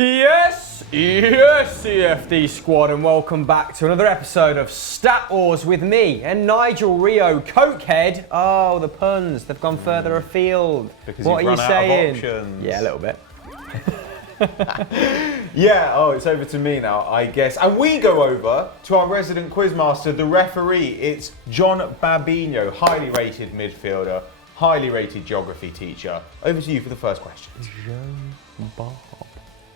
Yes, CFD squad, and welcome back to another episode of StatWars with me and Nigel Rio, Cokehead. Oh, the puns, they've gone further afield. Because what you've are you run saying? out of options. Yeah, a little bit. Yeah, oh, it's over to me now, I guess. And we go over to our resident quizmaster, the referee. It's John Babinho, highly rated midfielder, highly rated geography teacher. Over to you for the first question.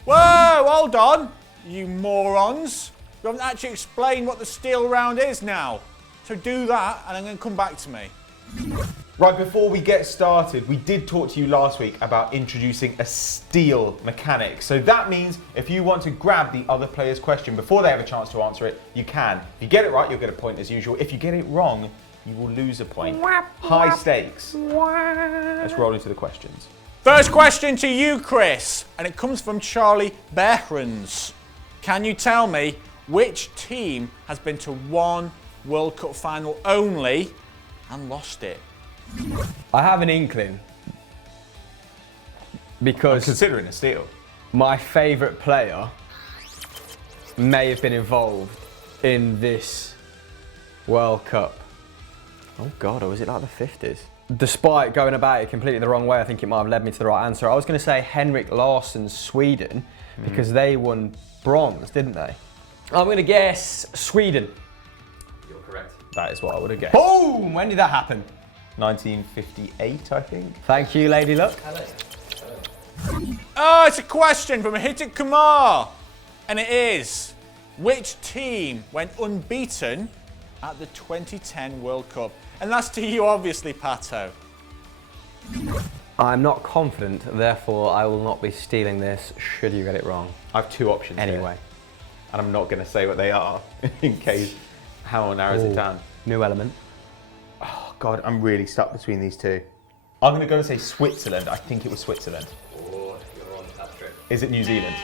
Whoa, hold on, you morons. You haven't actually explained what the steel round is now. So do that and then come back to me. Right, before we get started, we did talk to you last week about introducing a steal mechanic. So that means if you want to grab the other player's question before they have a chance to answer it, you can. If you get it right, you'll get a point as usual. If you get it wrong, you will lose a point. High stakes. Let's roll into the questions. First question to you, Chris, and it comes from Charlie Behrens. Can you tell me which team has been to one World Cup final only and lost it? I have an inkling because Considering a steal. my favourite player may have been involved in this World Cup. Oh God, or was it like the 50s? Despite going about it completely the wrong way, I think it might have led me to the right answer. I was going to say Henrik Larsson's Sweden because they won bronze, didn't they? I'm going to guess Sweden. You're correct. That is what I would have guessed. Boom! When did that happen? 1958, I think. Thank you, Lady Luck. Oh, it's a question from Hitik Kumar. And it is, which team went unbeaten at the 2010 World Cup? And that's to you, obviously, Patto. I'm not confident, therefore I will not be stealing this should you get it wrong. I have two options here, Anyway. and I'm not going to say what they are in case Hamill narrows it down. New element. Oh God, I'm really stuck between these two. I'm going to go and say Switzerland. I think it was Switzerland. Oh, you're wrong, Patrick. Is it New Zealand?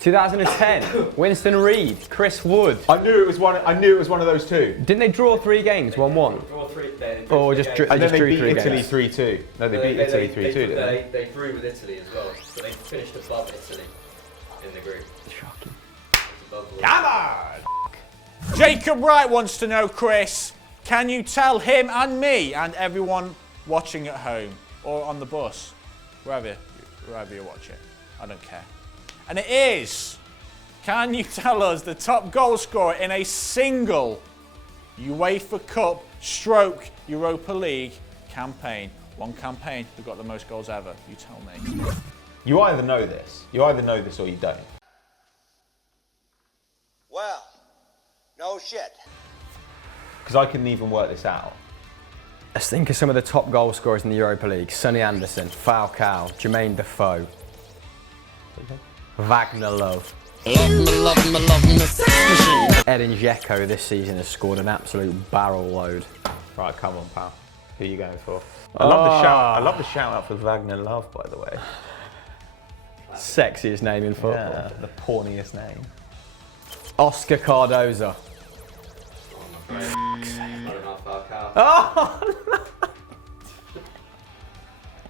2010, Winston Reid, Chris Wood. I knew it was one. I knew it was one of those two. Didn't they draw 3 games, 1-1? Draw three. They Or drew just three drew- And games. then they drew beat 3 Italy games. 3-2. No, they beat Italy 3-2, didn't they? They drew with Italy as well, so they finished above Italy in the group. Shocking. Above the Come on! Jacob Wright wants to know, Chris, can you tell him and me and everyone watching at home or on the bus, wherever you watch it, I don't care. And it is, can you tell us the top goal scorer in a single UEFA Cup stroke Europa League campaign? One campaign, who got the most goals ever? You tell me. You either know this. You either know this or you don't. Well, no shit. Because I couldn't even work this out. Let's think of some of the top goal scorers in the Europa League. Sonny Anderson, Falcao, Jermaine Defoe, Wagner Love. Edin Dzeko this season has scored an absolute barrel load. Right, come on, pal. Who are you going for? I love the shout out for Wagner Love, by the way. Sexiest name in football. Yeah, the porniest name. Oscar Cardoza. I don't know Falcao. Oh,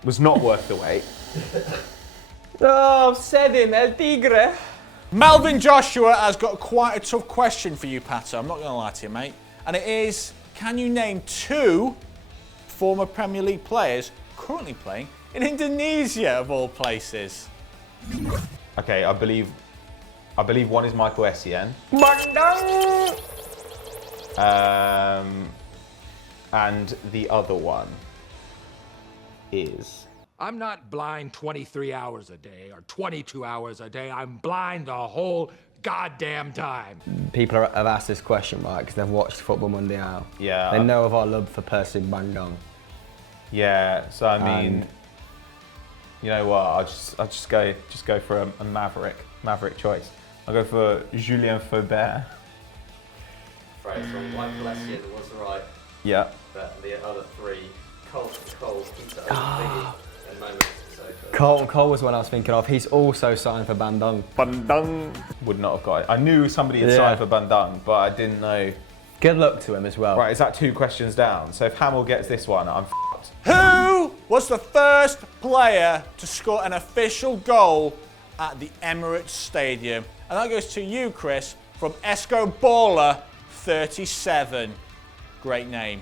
Was not worth the wait. I've said him, El Tigre. Melvin Joshua has got quite a tough question for you, Pato. I'm not going to lie to you, mate. And it is, can you name 2 former Premier League players currently playing in Indonesia, of all places? Okay, I believe one is Michael Essien. And the other one is... I'm not blind 23 hours a day or 22 hours a day. I'm blind the whole goddamn time. People have asked this question, right, because they've watched Football Mundial. Yeah. They know of our love for Percy Bandung. Yeah, so I mean, you know what? I'll just go for a maverick choice. I'll go for Julien Faubert. Right, so Michael Essien was right, Yeah. but the other 3, Cole, Peter Biggie, and Moment Sissoko. Carlton Cole was one I was thinking of. He's also signed for Bandung. Bandung would not have got it. I knew somebody had signed for Bandung, but I didn't know. Good luck to him as well. Right, is that 2 questions down? So if Hamill gets this one, I'm f***ed. Who was the first player to score an official goal at the Emirates Stadium? And that goes to you, Chris, from Esco Baller 37. Great name.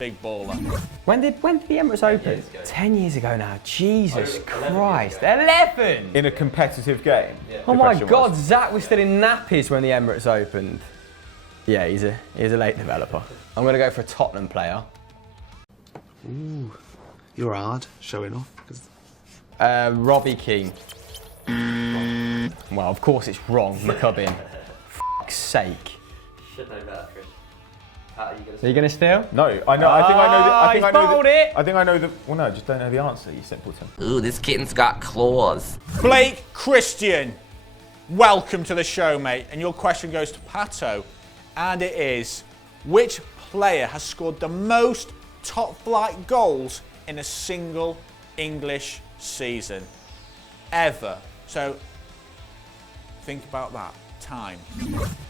Big baller. When did the Emirates open? years ago. 10 years ago now. Jesus 11 Christ. years ago. 11! In a competitive game. Yeah. Oh the my question God, was. Zach was still in nappies when the Emirates opened. Yeah, he's a late developer. I'm going to go for a Tottenham player. Ooh, you're hard showing off. Robbie Keane. Well, of course it's wrong, McCubbin. Fuck's sake. Should know better, Chris. Are you Are you going to steal? No, I know. I think I know. I think he's I know. bowled it. I think I know the. Well, no, I just don't know the answer. You simpleton. Ooh, this kitten's got claws. Blake Christian, welcome to the show, mate. And your question goes to Patto, and it is, which player has scored the most top-flight goals in a single English season ever? So think about that. Time.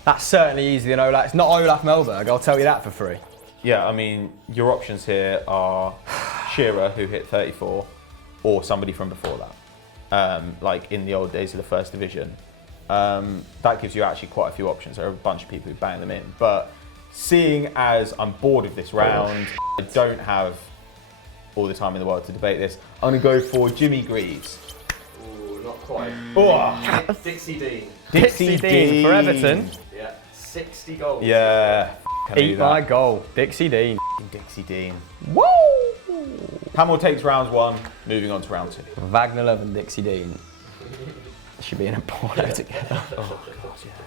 That's certainly easier than Olaf. It's not Olaf Melberg, I'll tell you that for free. Yeah, I mean, your options here are Shearer, who hit 34, or somebody from before that, like in the old days of the First Division. That gives you actually quite a few options. There are a bunch of people who bang them in. But seeing as I'm bored of this round, I don't have all the time in the world to debate this, I'm going to go for Jimmy Greaves. Ooh, not quite. Oh, Dixie Dean. Dixie Dean for Everton. Yeah. 60 goals. yeah. Can I do Eat my that? goal. Dixie Dean. Dixie Dean. Woo! Hamill takes round one, moving on to round two. Wagner Love and Dixie Dean should be in a porno together.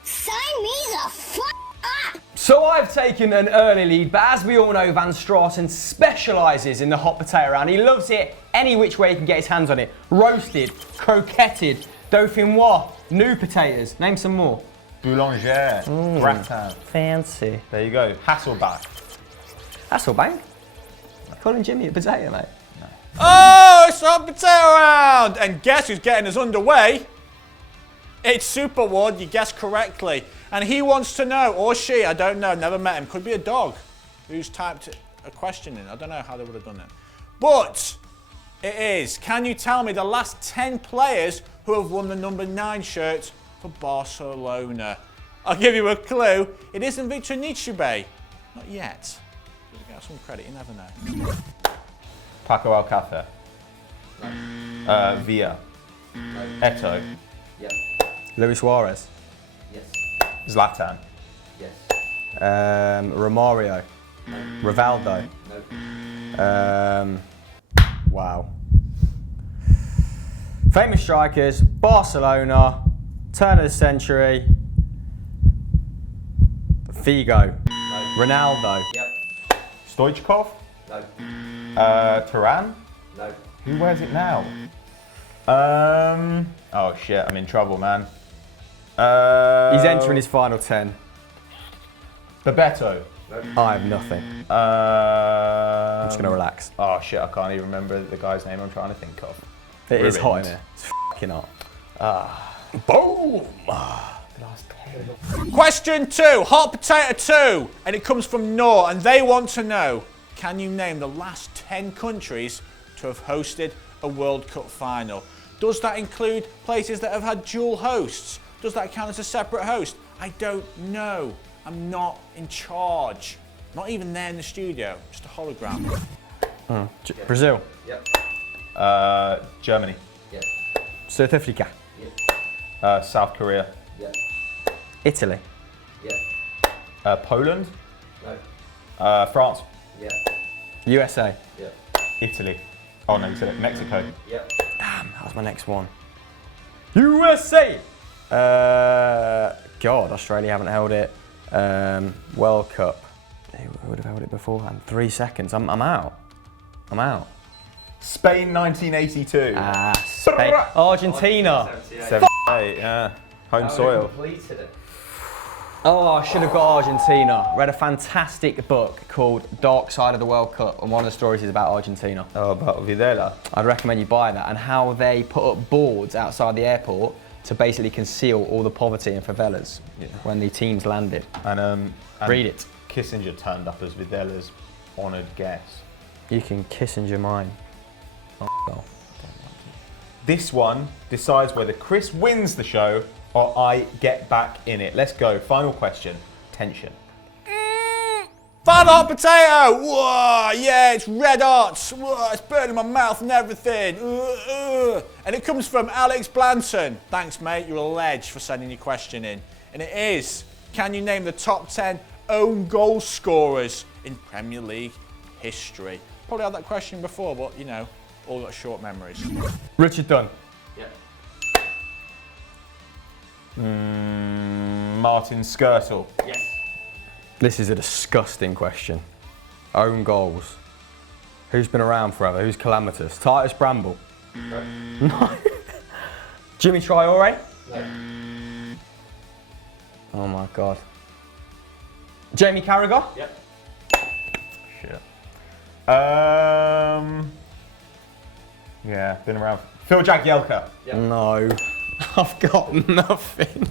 Sign me the fuck up! So I've taken an early lead, but as we all know, Van Straten specialises in the hot potato round. He loves it any which way he can get his hands on it. Roasted, croquetted, dauphinois, new potatoes. Name some more. Boulanger, gratin. Fancy. There you go. Hasselback. Hasselbank? Calling Jimmy a potato, mate. Oh, it's hot potato round! And guess who's getting us underway? It's Superwood, you guessed correctly. And he wants to know, or she, I don't know, never met him. Could be a dog who's typed a question in. I don't know how they would have done it. But it is, can you tell me the last 10 players who have won the number 9 shirt for Barcelona? I'll give you a clue. It isn't Victor Nichube. Not yet. Give the guy some credit, you never know. Paco Alcácer. Villa. Eto. Yep. Luis Suarez. Yes. Zlatan. Yes. Romario. Rivaldo. No. Wow. Famous strikers, Barcelona, turn of the century, Figo, Ronaldo. Yep. Stoichkov. No. Turan. No. Who wears it now? Oh shit, I'm in trouble, man. He's entering his final 10. Bebeto. I have nothing. I'm just going to relax. Oh shit, I can't even remember the guy's name I'm trying to think of. It is hot in Ruined. here. It's fucking hot. Boom! Question 2, hot potato 2, and it comes from Noor, and they want to know, can you name the last 10 countries to have hosted a World Cup final? Does that include places that have had dual hosts? Does that count as a separate host? I don't know. I'm not in charge. Not even there in the studio, just a hologram. Brazil. Yep. Germany. Yep. South Africa. Yep. South Korea. Yep. Italy. Yep. Poland. No. France. Yep. USA. Yep. Italy. Oh no, you said it. Mexico. Yep. Damn, that was my next one. USA! God, Australia haven't held it. World Cup. Who would have held it before? 3 seconds. I'm out. I'm out. Spain 1982. Spain. Argentina. 78, yeah. Home soil. Completed it. Oh, I should have got Argentina. Read a fantastic book called Dark Side of the World Cup, and one of the stories is about Argentina. Oh, about Videla. I'd recommend you buy that, and how they put up boards outside the airport to basically conceal all the poverty in favelas when the teams landed. And Read it. Kissinger turned up as Videla's honoured guest. You can Kissinger mine. goal. This one decides whether Chris wins the show or I get back in it. Let's go. Final question. Tension. Fan hot potato! Whoa, yeah, it's red hot. Whoa, it's burning my mouth and everything. And it comes from Alex Blanton. Thanks, mate. You're a ledge for sending your question in. And it is, can you name the top 10 own goal scorers in Premier League history? Probably had that question before, but, you know, all got short memories. Richard Dunn. Yeah. Martin Skirtle. Yes. This is a disgusting question. Own goals. Who's been around forever? Who's calamitous? Titus Bramble. No. Jimmy Traore? No. Oh my God. Jamie Carragher? Yep. Shit. Yeah, been around. Phil Jagielka. Yep. No. I've got nothing.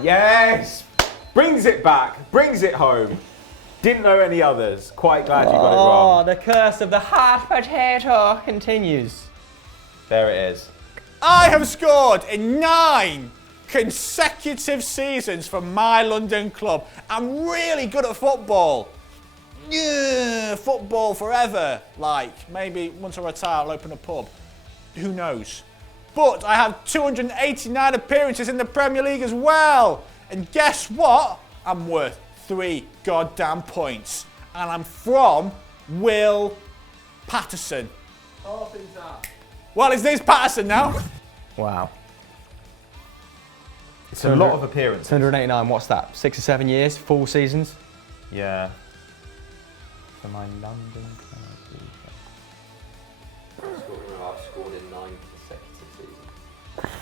Yes! Brings it back. Brings it home. Didn't know any others. Quite glad you got it wrong. The curse of the hot potato continues. There it is. I have scored in 9 consecutive seasons for my London club. I'm really good at football. Yeah, football forever. Like, maybe once I retire, I'll open a pub. Who knows? But I have 289 appearances in the Premier League as well. And guess what? I'm worth 3 goddamn points. And I'm from Will Patterson. Oh, who's that? Well, it's this Patterson now. Wow. It's a lot of appearances. 289, what's that? 6 or 7 years? Full seasons? Yeah. For my London club. I've scored in 9 consecutive seasons.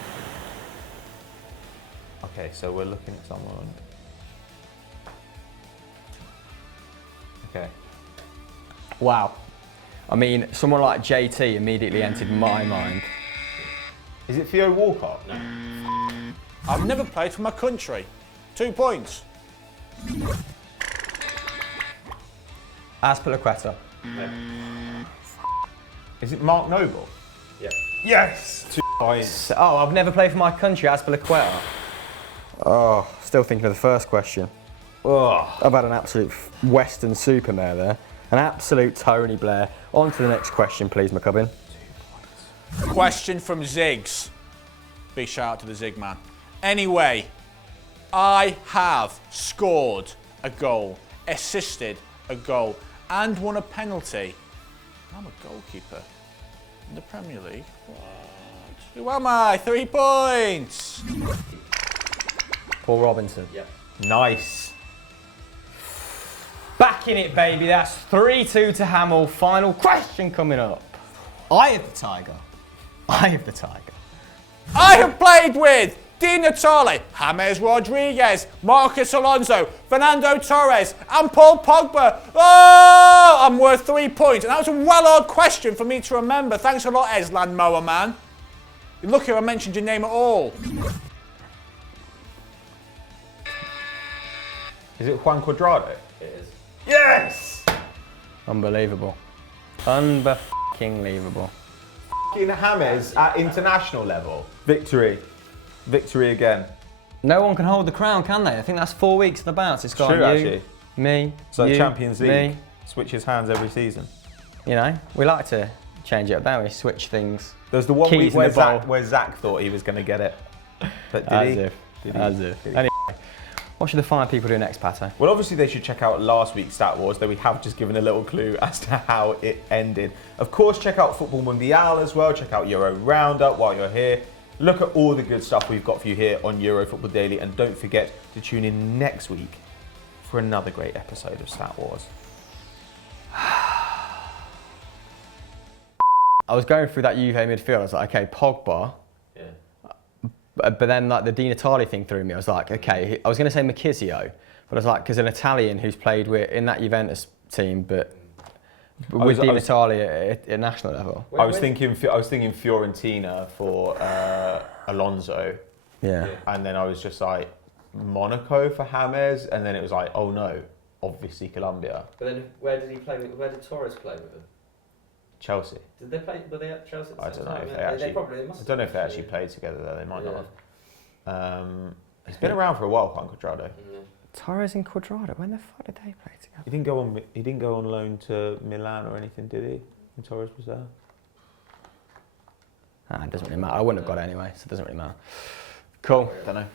Okay, so we're looking at someone. Okay. Wow. I mean, someone like JT immediately entered my mind. Is it Theo Walcott? No. I've never played for my country. 2 points. Azpilicueta. No. Is it Mark Noble? Yeah. Yes! 2 points. Oh, I've never played for my country, Azpilicueta. Oh, still thinking of the first question. Ugh. I've had an absolute Western supermare there. An absolute Tony Blair. On to the next question, please, McCubbin. Question from Ziggs. Big shout out to the Zig man. Anyway, I have scored a goal, assisted a goal, and won a penalty. I'm a goalkeeper in the Premier League. What? Who am I? 3 points. Paul Robinson. Yep. Nice. Back in it, baby. That's 3-2 to Hamill. Final question coming up. I have the Tiger. I have the Tiger. I have played with Di Natale, James Rodriguez, Marcus Alonso, Fernando Torres, and Paul Pogba. Oh, I'm worth 3 points. And that was a well-oiled question for me to remember. Thanks a lot, Eslan Moa, man. You're lucky I mentioned your name at all. Is it Juan Cuadrado? It is. Yes! Unbelievable. Unbelievable. Fucking James at international level. Victory. Victory again. No one can hold the crown, can they? I think that's 4 weeks of the bounce. It's got True, you, actually. me, So you, Champions League me. switches hands every season. You know, we like to change it up, don't we? Switch things. There's the one Keys week in where the bowl. Zach thought he was going to get it. But did As he? if. Did he? As if. Did he? Anyway, what should the fine people do next, Patto? Well, obviously they should check out last week's StatWars, though we have just given a little clue as to how it ended. Of course, check out Football Mundial as well. Check out Euro Roundup while you're here. Look at all the good stuff we've got for you here on Euro Football Daily, and don't forget to tune in next week for another great episode of StatWars. I was going through that Juve midfield. I was like, okay, Pogba. Yeah. But then like the Di Natale thing threw me. I was like, okay, I was going to say Marchisio, but I was like, because an Italian who's played with in that Juventus team, but with Di Natale at national level. I was thinking Fiorentina for Alonso, Yeah. and then I was just like, Monaco for James, and then it was like, oh no, obviously Colombia. But then where did he play? Where did Torres play with him? Chelsea. Did they play? Were they at Chelsea? At the I same don't know time? if they actually. They must I don't know have if they actually yeah. played together though. They might Yeah. not have. He's been around for a while, Juan Cuadrado. Yeah. Torres and Cuadrado. When the fuck did they play together? He didn't go on. He didn't go on loan to Milan or anything, did he? When Torres was there. It doesn't really matter. I wouldn't have got it anyway, so it doesn't really matter. Cool. Don't know.